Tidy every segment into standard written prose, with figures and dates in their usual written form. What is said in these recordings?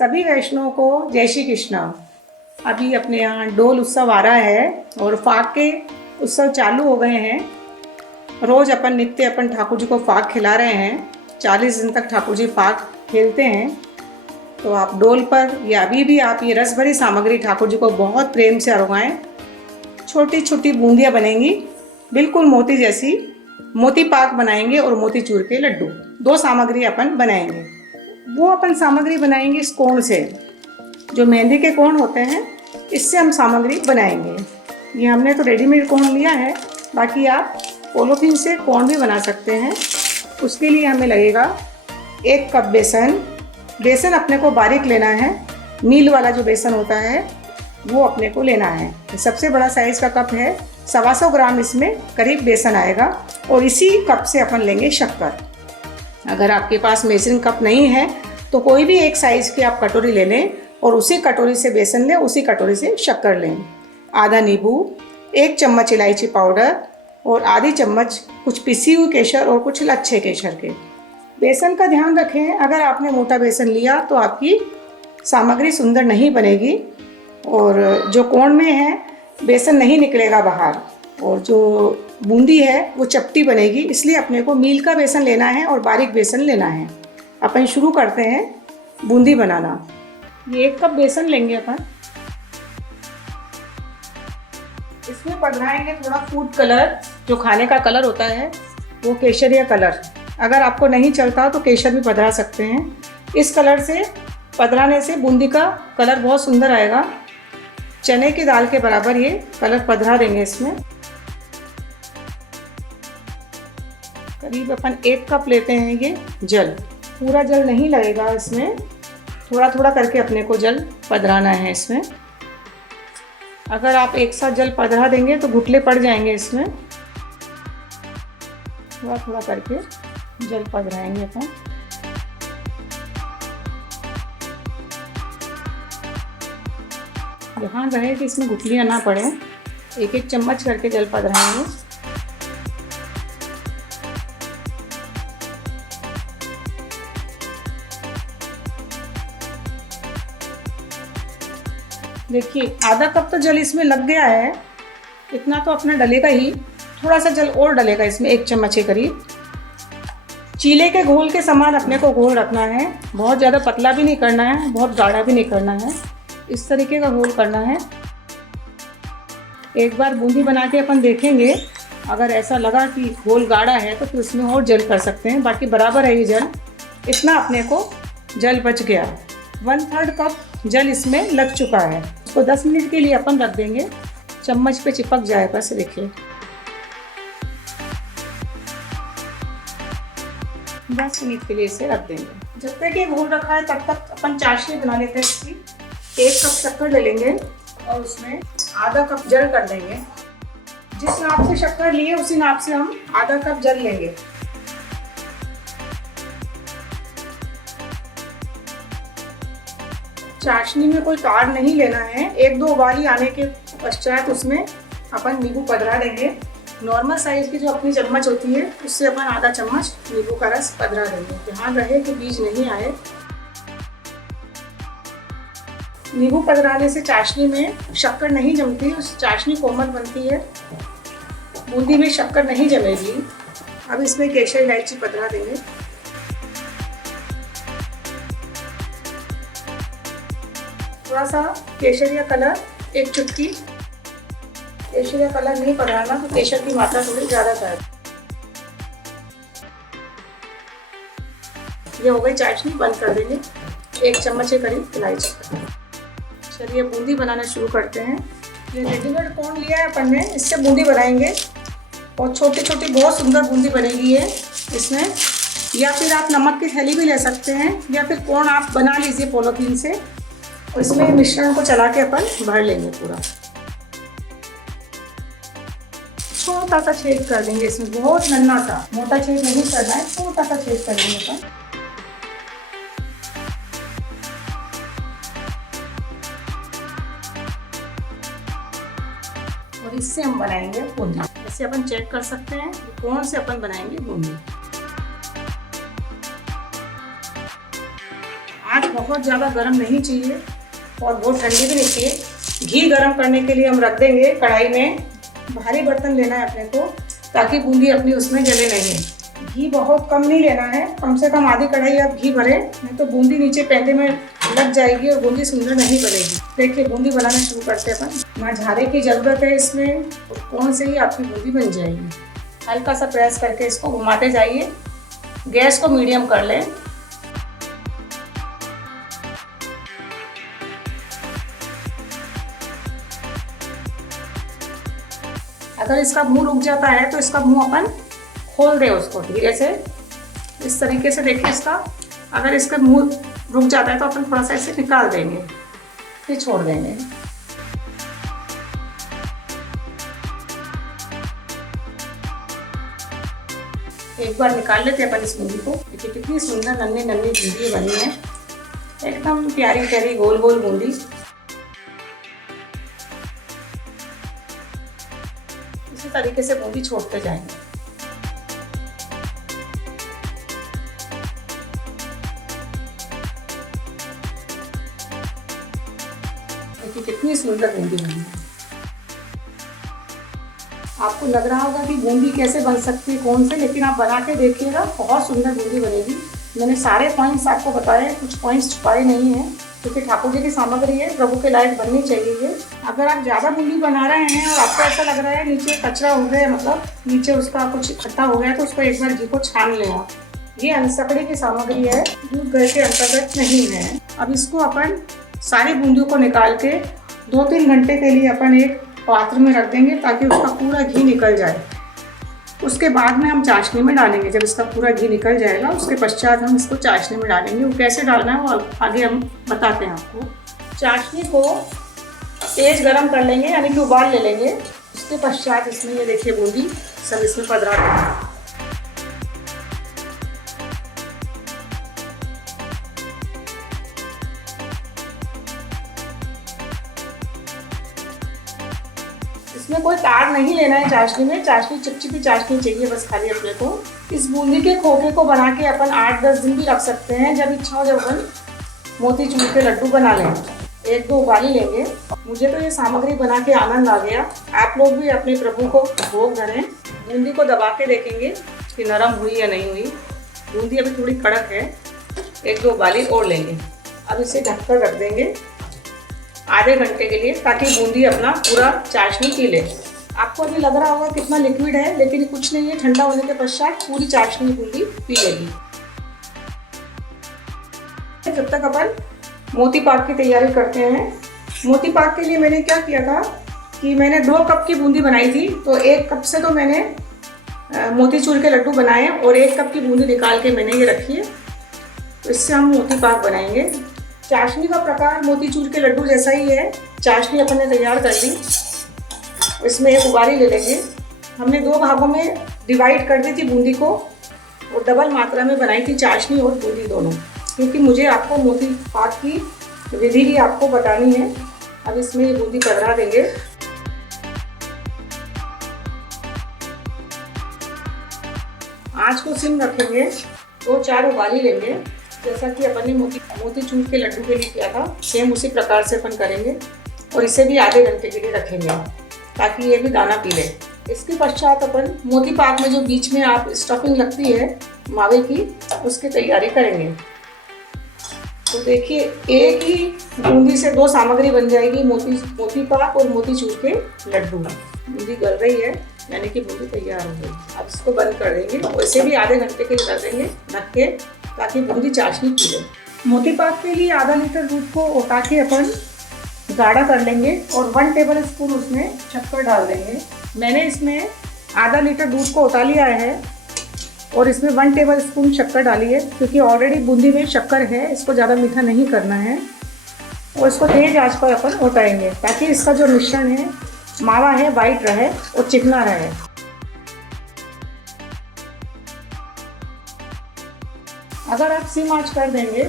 सभी वैष्णवों को जय श्री कृष्णा। अभी अपने यहाँ डोल उत्सव आ रहा है और फाग के उत्सव चालू हो गए हैं। रोज़ अपन नित्य अपन ठाकुर जी को फाग खिला रहे हैं। 40 दिन तक ठाकुर जी फाग खेलते हैं। तो आप डोल पर या अभी भी आप ये रस भरी सामग्री ठाकुर जी को बहुत प्रेम से अरगाएं। छोटी छोटी बूंदियाँ बनेंगी, बिल्कुल मोती जैसी। मोती पाक बनाएंगे और मोती चूर के लड्डू, दो सामग्री अपन बनाएंगे। वो अपन सामग्री बनाएंगे इस कोण से, जो मेहंदी के कोण होते हैं, इससे हम सामग्री बनाएंगे। ये हमने तो रेडीमेड कोण लिया है, बाकी आप पॉलीथीन से कोण भी बना सकते हैं। उसके लिए हमें लगेगा 1 कप बेसन। बेसन अपने को बारीक लेना है, मील वाला जो बेसन होता है वो अपने को लेना है। सबसे बड़ा साइज़ का कप है, 125 ग्राम इसमें करीब बेसन आएगा। और इसी कप से अपन लेंगे शक्कर। अगर आपके पास मेजरिंग कप नहीं है तो कोई भी एक साइज़ की आप कटोरी ले लें और उसी कटोरी से बेसन लें, उसी कटोरी से शक्कर लें। आधा नींबू, 1 चम्मच इलायची पाउडर और आधी चम्मच कुछ पिसी हुई केसर और कुछ लच्छे केसर के। बेसन का ध्यान रखें, अगर आपने मोटा बेसन लिया तो आपकी सामग्री सुंदर नहीं बनेगी और जो कोण में है बेसन नहीं निकलेगा बाहर, और जो बूंदी है वो चपटी बनेगी। इसलिए अपने को मील का बेसन लेना है और बारीक बेसन लेना है। अपन शुरू करते हैं बूंदी बनाना। ये 1 कप बेसन लेंगे अपन। इसमें पधराएंगे थोड़ा फूड कलर, जो खाने का कलर होता है वो केसर या कलर। अगर आपको नहीं चलता तो केसर भी पधरा सकते हैं। इस कलर से पधराने से बूंदी का कलर बहुत सुंदर आएगा। चने की दाल के बराबर ये कलर पधरा देंगे इसमें। करीब अपन 1 कप लेते हैं ये जल। पूरा जल नहीं लगेगा इसमें, थोड़ा थोड़ा करके अपने को जल पधराना है इसमें। अगर आप एक साथ जल पधरा देंगे तो घुटले पड़ जाएंगे इसमें। थोड़ा थोड़ा करके जल पधराएंगे अपन। ध्यान रहे कि इसमें गुठलियाँ ना पड़े। 1-1 चम्मच करके जल पधराएंगे। देखिए आधा कप तो जल इसमें लग गया है, इतना तो अपना डलेगा ही। थोड़ा सा जल और डलेगा इसमें, 1 चम्मच के करीब। चीले के घोल के समान अपने को घोल रखना है। बहुत ज़्यादा पतला भी नहीं करना है, बहुत गाढ़ा भी नहीं करना है। इस तरीके का घोल करना है। एक बार बूंदी बना के अपन देखेंगे, अगर ऐसा लगा कि घोल गाढ़ा है तो फिर उसमें और जल कर सकते हैं। बाकी बराबर है ये जल, इतना अपने को जल बच गया। 1/3 कप जल इसमें लग चुका है। इसको 10 मिनट के लिए अपन रख देंगे, चम्मच पे चिपक जाए बस। देखिए 10 मिनट के लिए इसे रख देंगे। जब तक ये घोल रखा है तब तक अपन चाशनी बना लेते हैं इसकी। 1 कप शक्कर ले लेंगे और उसमें आधा कप जल कर देंगे। जिस नाप से शक्कर लिए उसी नाप से हम आधा कप जल लेंगे। चाशनी में कोई तार नहीं लेना है। 1-2 उबाली आने के पश्चात उसमें अपन नींबू पधरा देंगे। नॉर्मल साइज की जो अपनी चम्मच होती है उससे अपन आधा चम्मच नींबू का रस पधरा देंगे। ध्यान रहे कि बीज नहीं आए। नींबू पधराने से चाशनी में शक्कर नहीं जमती, उस चाशनी कोमल बनती है। बूंदी में शक्कर नहीं जमेगी। अब इसमें केसर इलायची पधरा देंगे। थोड़ा सा केसरिया कलर, 1 चुटकी। केसरिया कलर नहीं पधराना तो केसर की मात्रा थोड़ी ज़्यादा कर। ये हो गई चाशनी, बंद कर देंगे। 1 चम्मच के करीब इलायची। चलिए बूंदी बनाना शुरू करते हैं। ये रेडीमेड कोण लिया है अपन ने, इससे बूंदी बनाएंगे और छोटी छोटी बहुत सुंदर बूंदी बनेगी ये इसमें। या फिर आप नमक की थैली भी ले सकते हैं, या फिर कोण आप बना लीजिए पॉलीथीन से और इसमें मिश्रण को चला के अपन भर लेंगे पूरा। छोटा सा छेद कर देंगे इसमें, बहुत नन्हा सा, मोटा छेद नहीं करना है, छोटा सा छेद कर देंगे अपन। और इससे हम बनाएंगे बूंदी। ऐसे अपन चेक कर सकते हैं कौन से अपन बनाएंगे बूंदी। आँच बहुत ज़्यादा गर्म नहीं चाहिए और बहुत ठंडी भी नहीं चाहिए। घी गर्म करने के लिए हम रख देंगे कढ़ाई में। भारी बर्तन लेना है अपने को ताकि बूंदी अपनी उसमें जले नहीं। घी बहुत कम नहीं लेना है, कम से कम आधी कढ़ाई आप घी भरें, नहीं तो बूंदी नीचे पैंदे में लग जाएगी और बूंदी सुंदर नहीं बनेगी। देखिए बूंदी बनाना शुरू करते हैं अपन। ना झारे की ज़रूरत है इसमें, कौन से ही आपकी बूंदी बन जाएगी। हल्का सा प्रेस करके इसको घुमाते जाइए। गैस को मीडियम कर लें। अगर इसका मुंह रुक जाता है तो इसका मुंह अपन खोल दें उसको धीरे से, इस तरीके से। देखिए इसका, अगर इसका मुंह रुक जाता है तो अपन थोड़ा सा इसे निकाल देंगे, फिर छोड़ देंगे। एक बार निकाल लेते हैं अपन इस बूंदी को। देखिए कितनी सुंदर नन्ही नन्ही बूंदी बनी है, एकदम प्यारी प्यारी गोल गोल बूंदी। इसी तरीके से बूंदी छोड़ते जाएंगे। देखिए कितनी सुंदर बूंदी बनी है। आपको लग रहा होगा कि बूंदी कैसे बन सकती है, कौन से, लेकिन आप बना के देखिएगा, बहुत सुंदर बूंदी बनेगी। मैंने सारे पॉइंट्स आपको बताए, कुछ पॉइंट्स छुपाए नहीं हैं, क्योंकि ठाकुर जी की सामग्री है, प्रभु के लायक बननी चाहिए ये। अगर आप ज़्यादा बूंदी बना रहे हैं और आपको ऐसा लग रहा है नीचे कचरा हो गया, मतलब नीचे उसका कुछ इकट्ठा हो गया, तो उसको एक बार घी को छान लें। ये अनसकड़ी की सामग्री है, दूध घर के अंतर्गत नहीं है। अब इसको अपन सारी बूंदियों को निकाल के 2-3 घंटे के लिए अपन एक पात्र में रख देंगे ताकि उसका पूरा घी निकल जाए। उसके बाद में हम चाशनी में डालेंगे। जब इसका पूरा घी निकल जाएगा उसके पश्चात हम इसको चाशनी में डालेंगे। वो कैसे डालना है वो आगे हम बताते हैं आपको। चाशनी को तेज़ गरम कर लेंगे, यानी कि उबाल ले लेंगे। उसके पश्चात इसमें ये देखिए बूंदी सब इसमें पधरा देंगे। इसमें कोई तार नहीं लेना है चाशनी में, चाशनी चिपचिपी चाशनी चाहिए बस खाली अपने को। इस बूंदी के खोखे को बना के अपन 8-10 दिन भी रख सकते हैं। जब इच्छा हो जब अपन मोतीचूर के लड्डू बना लें। 1-2 उबाली लेंगे। मुझे तो ये सामग्री बना के आनंद आ गया। आप लोग भी अपने प्रभु को भोग धरें। बूंदी को दबा के देखेंगे कि नरम हुई या नहीं हुई। बूंदी अभी थोड़ी कड़क है। 1-2 उबाली और लेंगे। अब इसे ढककर रख देंगे आधे घंटे के लिए, ताकि बूंदी अपना पूरा चाशनी पी ले। आपको अभी लग रहा होगा कितना लिक्विड है, लेकिन कुछ नहीं है। ठंडा होने के पश्चात पूरी चाशनी बूंदी पी लेगी। जब तक अपन मोती पाक की तैयारी करते हैं। मोती पाक के लिए मैंने क्या किया था कि मैंने 2 कप की बूंदी बनाई थी, तो 1 कप से तो मैंने मोतीचूर के लड्डू बनाए और 1 कप की बूंदी निकाल के मैंने ये रखी है। तो इससे हम मोती पाक बनाएंगे। चाशनी का प्रकार मोतीचूर के लड्डू जैसा ही है। चाशनी अपन ने तैयार कर ली। इसमें 1 उबाली ले लेंगे। हमने 2 भागों में डिवाइड कर दी थी बूंदी को और डबल मात्रा में बनाई थी चाशनी और बूंदी दोनों, क्योंकि मुझे आपको मोती पाक की विधि भी आपको बतानी है। अब इसमें ये बूंदी पधरा देंगे। आँच को सिम रखेंगे। 2-4 उबाली लेंगे, जैसा कि अपन ने मोतीचूर के लड्डू के लिए किया था, सेम उसी प्रकार से अपन करेंगे। और इसे भी आधे घंटे के लिए रखेंगे ताकि ये भी दाना पी ले। इसके पश्चात अपन मोती पाक में जो बीच में आप स्टफिंग लगती है मावे की, उसकी तैयारी करेंगे। तो देखिए एक ही बूंदी से 2 सामग्री बन जाएगी, मोती पाक और मोतीचूर के लड्डू। बूंदी गल रही है, यानी कि बूंदी तैयार हो गई। अब इसको बंद कर देंगे और इसे भी आधे घंटे के लिए कर देंगे ढक के, ताकि बूंदी चाशनी पी ले। मोती पाक के लिए आधा लीटर दूध को उठा के अपन गाढ़ा कर लेंगे और 1 टेबल स्पून उसमें शक्कर डाल देंगे। मैंने इसमें आधा लीटर दूध को उठा लिया है और इसमें 1 टेबल स्पून शक्कर डाली है, क्योंकि ऑलरेडी बूंदी में शक्कर है, इसको ज़्यादा मीठा नहीं करना है। और इसको तेज आंच पर अपन उठाएंगे ताकि इसका जो मिश्रण है, मावा है, वाइट रहे और चिकना रहे। अगर आप सिम आंच कर देंगे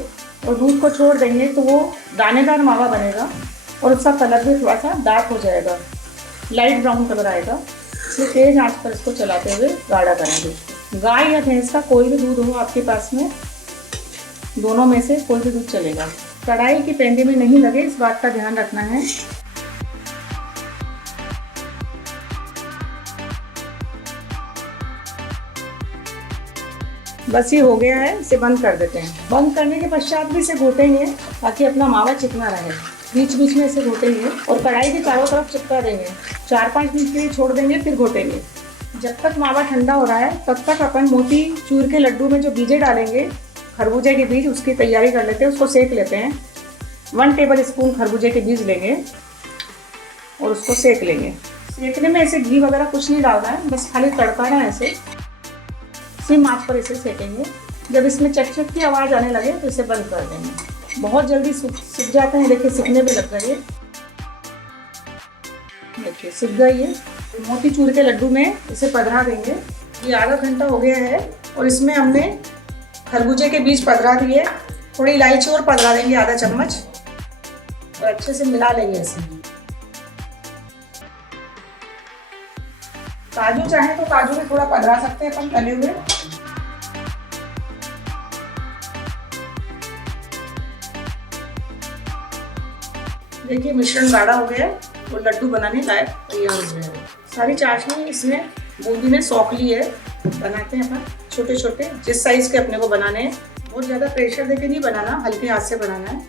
और दूध को छोड़ देंगे तो वो दानेदार मावा बनेगा और उसका कलर भी थोड़ा सा डार्क हो जाएगा, लाइट ब्राउन कलर आएगा। इसलिए तेज आंच पर इसको चलाते हुए गाढ़ा करेंगे। गाय या भैंस का कोई भी दूध हो आपके पास में, दोनों में से कोई भी दूध चलेगा। कढ़ाई की पेंदे में नहीं लगे, इस बात का ध्यान रखना है। बस ये हो गया है, इसे बंद कर देते हैं। बंद करने के पश्चात भी इसे घोटेंगे ताकि अपना मावा चिकना रहे। बीच बीच में इसे घोटेंगे और कढ़ाई के चारों तरफ चिपका देंगे। 4-5 मिनट के लिए छोड़ देंगे, फिर घोटेंगे। जब तक मावा ठंडा हो रहा है तब तक अपन मोती चूर के लड्डू में जो बीजे डालेंगे, खरबूजे के बीज, उसकी तैयारी कर लेते हैं। उसको सेक लेते हैं। 1 टेबल स्पून खरबूजे के बीज लेंगे और उसको सेक लेंगे। सेकने में ऐसे घी वगैरह कुछ नहीं डालना है, बस खाली तड़काना है। ऐसे सिम आंच पर इसे सेकेंगे। जब इसमें चट-चट की आवाज़ आने लगे तो इसे बंद कर देंगे। बहुत जल्दी सूख जाते हैं, देखिए सिकने पे लग रही है। देखिए सिक गई है। मोती चूर के लड्डू में इसे पधरा देंगे। ये आधा घंटा हो गया है और इसमें हमने खरबूजे के बीज पधरा दिए। थोड़ी इलायची और पधरा देंगे, आधा चम्मच, और अच्छे से मिला लेंगे इसे। काजू चाहे तो काजू में थोड़ा पधरा सकते हैं अपन तले हुए। देखिए मिश्रण गाढ़ा हो गया और लड्डू बनाने लायक तैयार हो गया है। सारी चाशनी इसमें बूंदी ने सौंप ली है। बनाते हैं अपन छोटे छोटे, जिस साइज के अपने को बनाने हैं। बहुत ज़्यादा प्रेशर देके नहीं बनाना, हल्के हाथ से बनाना है।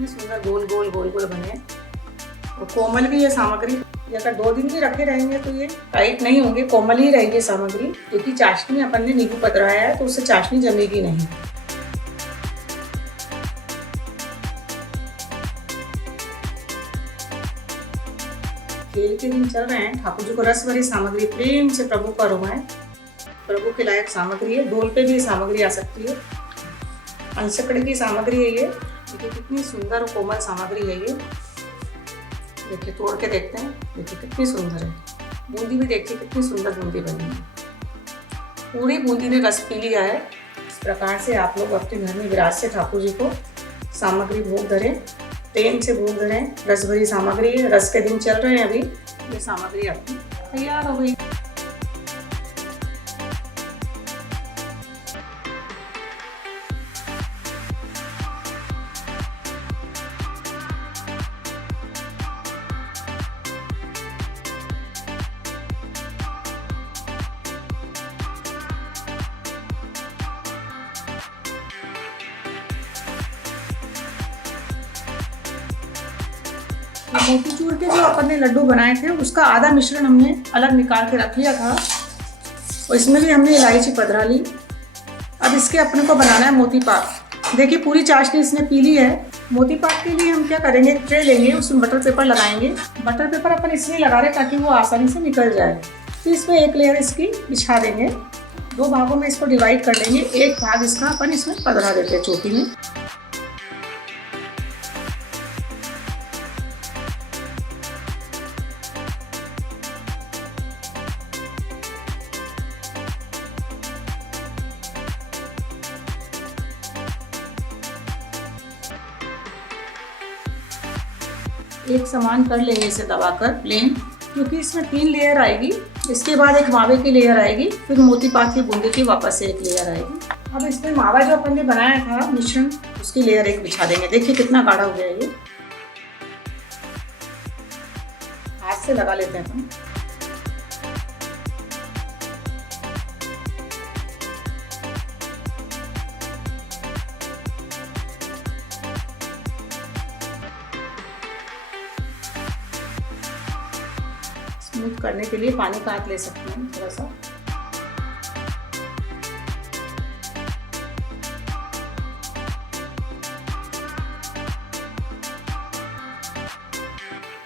सुंदर गोल गोल गोल गोल बने और कोमल भी है सामग्री। ये अगर 2 दिन भी रखे रहेंगे तो ये टाइट नहीं होंगे, कोमल ही रहेगी सामग्री, क्योंकि चाशनी में अपन ने नींबू पधराया है तो उससे चाशनी जमेगी नहीं। खेल के दिन चल रहे हैं। ठाकुर जी को रस भरी सामग्री, प्रेम से प्रभु को रुमाए, प्रभु के लायक सामग्री है। डोल पे भी सामग्री आ सकती है। अंशकड़ की सामग्री है ये। देखिए कितनी सुंदर और कोमल सामग्री है ये। देखिए तोड़ के देखते हैं। देखिए कितनी सुंदर है। बूंदी भी देखिए कितनी सुंदर बूंदी बनी है। पूरी बूंदी ने रस पी लिया है। इस प्रकार से आप लोग अपने घर में विराज से ठाकुर जी को सामग्री भोग धरें, प्रेम से भोग धरें। रस भरी सामग्री है। रस के दिन चल रहे हैं अभी। ये सामग्री आपकी तैयार हो गई। मोतीचूर के जो अपन ने लड्डू बनाए थे उसका आधा मिश्रण हमने अलग निकाल के रख लिया था और इसमें भी हमने इलायची पधरा ली। अब इसके अपने को बनाना है मोती पाक। देखिए पूरी चाशनी इसने पी ली है। मोती पाक के लिए हम क्या करेंगे, एक ट्रे लेंगे, उसमें बटर पेपर लगाएंगे। बटर पेपर अपन इसलिए लगा रहे ताकि वो आसानी से निकल जाए। तो इसमें एक लेयर इसकी बिछा देंगे। 2 भागों में इसको डिवाइड कर लेंगे। एक भाग इसका अपन इसमें पधरा देते हैं चोटी में। एक समान कर लेंगे इसे दबाकर प्लेन, क्योंकि इसमें 3 लेयर आएगी। इसके बाद एक मावे की लेयर आएगी, फिर मोती पाक की बूंदी की वापस से एक लेयर आएगी। अब इसमें मावा जो अपन ने बनाया था मिश्रण, उसकी लेयर एक बिछा देंगे। देखिए कितना गाढ़ा हो गया ये। हाथ से लगा लेते हैं अपन। स्मूथ करने के लिए पानी का हाथ ले सकते हैं थोड़ा सा।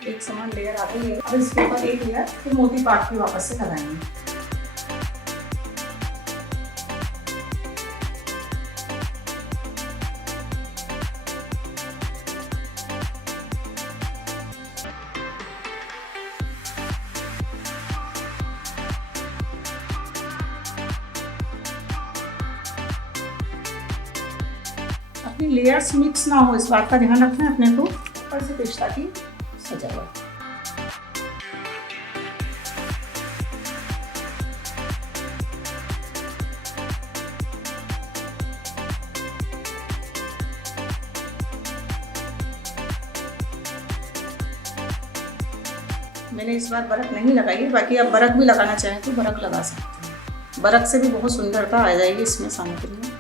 एक समान लेयर आती है। अब इसके ऊपर एक लेयर फिर मोती पाक की वापस से लगाएंगे। अपनी लेयर्स मिक्स ना हो, इस बात का ध्यान रखना है अपने को। ऊपर से पिस्ता की सजावट। मैंने इस बार बरक नहीं लगाई है, बाकी आप बरक भी लगाना चाहें तो बरक लगा सकते हैं। बरक से भी बहुत सुंदरता आ जाएगी इसमें सामग्री में।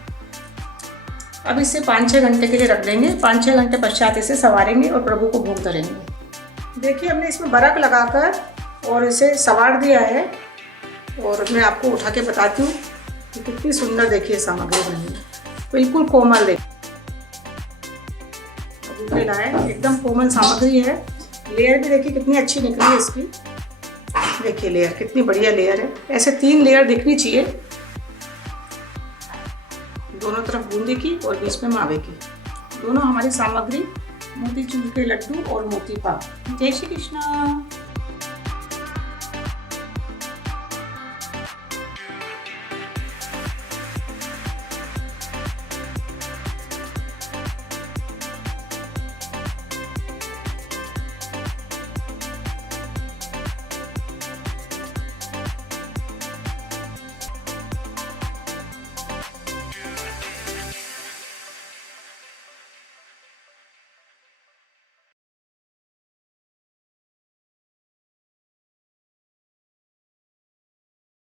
अब इसे 5-6 घंटे के लिए रख देंगे। 5-6 घंटे पश्चात इसे संवारेंगे और प्रभु को भोग धरेंगे। देखिए हमने इसमें बरक लगाकर और इसे संवार दिया है, और मैं आपको उठा के बताती हूँ कि कितनी सुंदर देखिए सामग्री बनी है, बिल्कुल कोमल। देखिए प्रभु के लायक एकदम कोमल सामग्री है। लेयर भी देखिए कितनी अच्छी निकली है इसकी। देखिए लेयर कितनी बढ़िया लेयर है। ऐसे 3 लेयर दिखनी चाहिए, दोनों तरफ बूंदी की और बीच में मावे की। दोनों हमारी सामग्री मोतीचूर के लड्डू और मोती पाक। जय श्री कृष्णा।